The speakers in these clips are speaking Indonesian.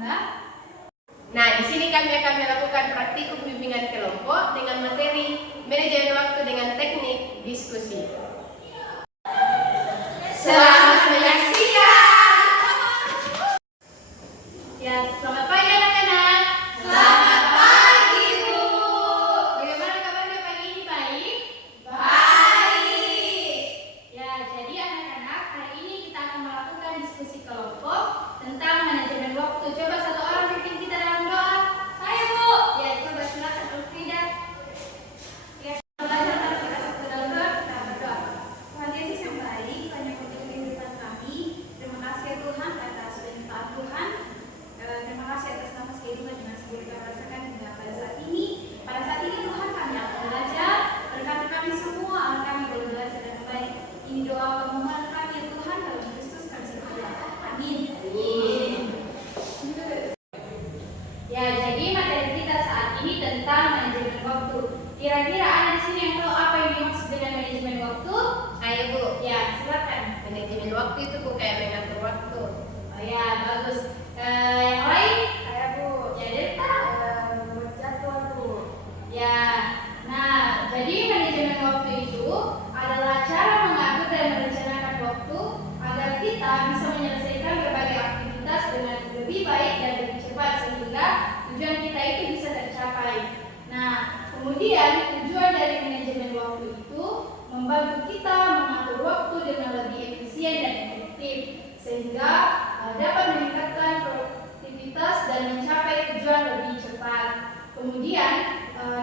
Nah, di sini kami akan melakukan praktikum bimbingan kelompok dengan materi manajemen waktu dengan teknik diskusi. Selamat menyaksikan. Ya, selamat pagi anak-anak. Selamat pagi, Bu. Bagaimana kabarnya pagi ini, baik? Baik. Ya, jadi anak-anak, hari ini kita akan melakukan diskusi kelompok tentang manajemen waktu. Coba satu orang pimpin kita dalam doa. Saya, Bu. Ya, coba silakan Ulfrida. Ya, belajar kita satu dalam doa, kita berdoa. Tuhan Yesus yang baik, banyak untuk kehidupan kami. Terima kasih ya Tuhan atas penyertaan Tuhan. Terima kasih atas nafas kehidupan yang masih boleh kami rasakan hingga pada saat ini. Pada saat ini Tuhan kami akan belajar. Berkati kami semua agar kami boleh belajar dengan baik. Ini doa permohonan kami ya Tuhan, dalam Kristus kami berdoa. Amin. Amin. Ya, jadi materi kita saat ini tentang manajemen waktu. Kira-kira ada di sini yang tahu apa yang dimaksud dengan manajemen waktu? Ayo, Bu. Ya, silakan. Manajemen waktu itu Bu kayak mengatur waktu. Oh ya, bagus. Yang lain? Saya, Bu. Ya, Delta. Buat jadwal, Bu. Ya, nah, jadi manajemen waktu itu adalah cara mengatur dan merencanakan waktu agar kita bisa menyelesaikan berbagai aktivitas dengan lebih baik dan lebih cepat sehingga tujuan kita itu bisa tercapai. Nah, kemudian tujuan dari manajemen waktu itu membantu kita mengatur waktu dengan lebih efisien dan efektif sehingga dapat meningkatkan produktivitas dan mencapai tujuan lebih cepat. Kemudian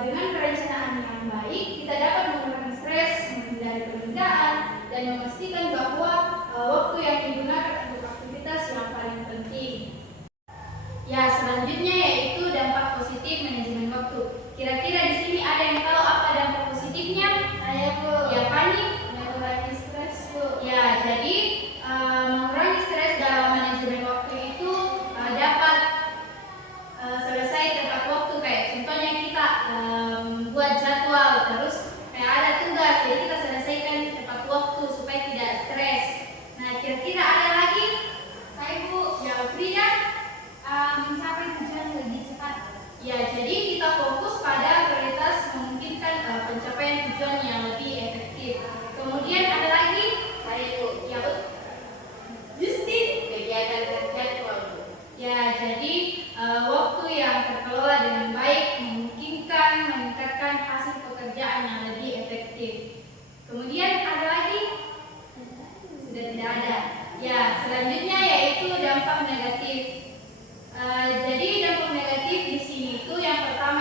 dengan perencanaan yang baik, kita dapat mengurangi stres, menghindari penundaan, dan memastikan bahwa waktu yang digunakan untuk aktivitas yang paling penting. Ya, selanjutnya yaitu dampak positif manajemen waktu. Kira-kira di sini ada yang tahu apa dampak positifnya? Saya, Bu. Ya, Fani? Mengurangi stres, Bu. Ya, jadi mengurangi stres dalam manajemen waktu itu dapat selesai tepat waktu. Kayak contohnya kita buat jadwal, terus kayak ada tugas, jadi kita selesaikan tepat waktu supaya tidak stres. Nah, kira-kira ada lagi? Saya, Bu. Ya, Frida? Mencapai tujuan lebih cepat. Ya, jadi kita fokus pada prioritas memungkinkan pencapaian tujuan yang lebih efektif. Kemudian ada lagi? Saya, Bu. Ya, Justin? Kegiatan terjadwal, Bu. Ya, jadi waktu yang terkelola dengan baik memungkinkan meningkatkan hasil pekerjaan yang lebih efektif. Kemudian ada lagi? Sudah tidak ada. Ya, selanjutnya yaitu dampak negatif. Jadi dampak negatif di sini itu yang pertama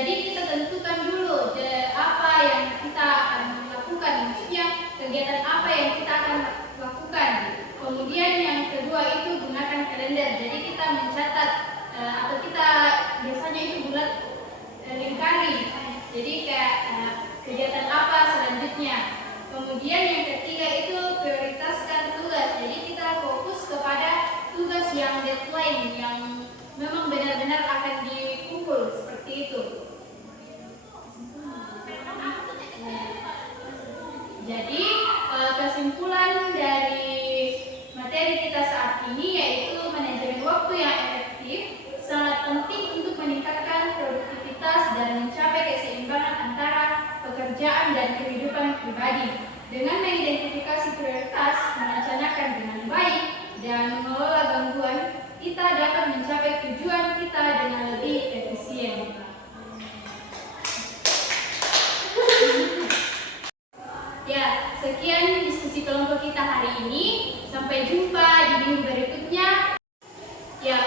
Jadi kita tentukan dulu apa yang kita akan lakukan, maksudnya kegiatan apa yang kita akan lakukan. Kemudian yang kedua itu gunakan kalender. Jadi kita mencatat atau kita biasanya itu bulat lingkari. Jadi kayak kegiatan apa selanjutnya. Kemudian yang ketiga itu prioritaskan tugas. Jadi kita fokus kepada tugas yang deadline, yang memang benar-benar akan dikumpul seperti itu. Jadi kesimpulan dari materi kita saat ini yaitu manajemen waktu yang efektif sangat penting untuk meningkatkan produktivitas dan mencapai keseimbangan antara pekerjaan dan kehidupan pribadi. Dengan mengidentifikasi prioritas, merencanakan dengan baik, dan mengelola gangguan, kita dapat mencapai tujuan kita dengan lebih efisien. Ya, sekian diskusi kelompok kita hari ini. Sampai jumpa di minggu berikutnya. Ya,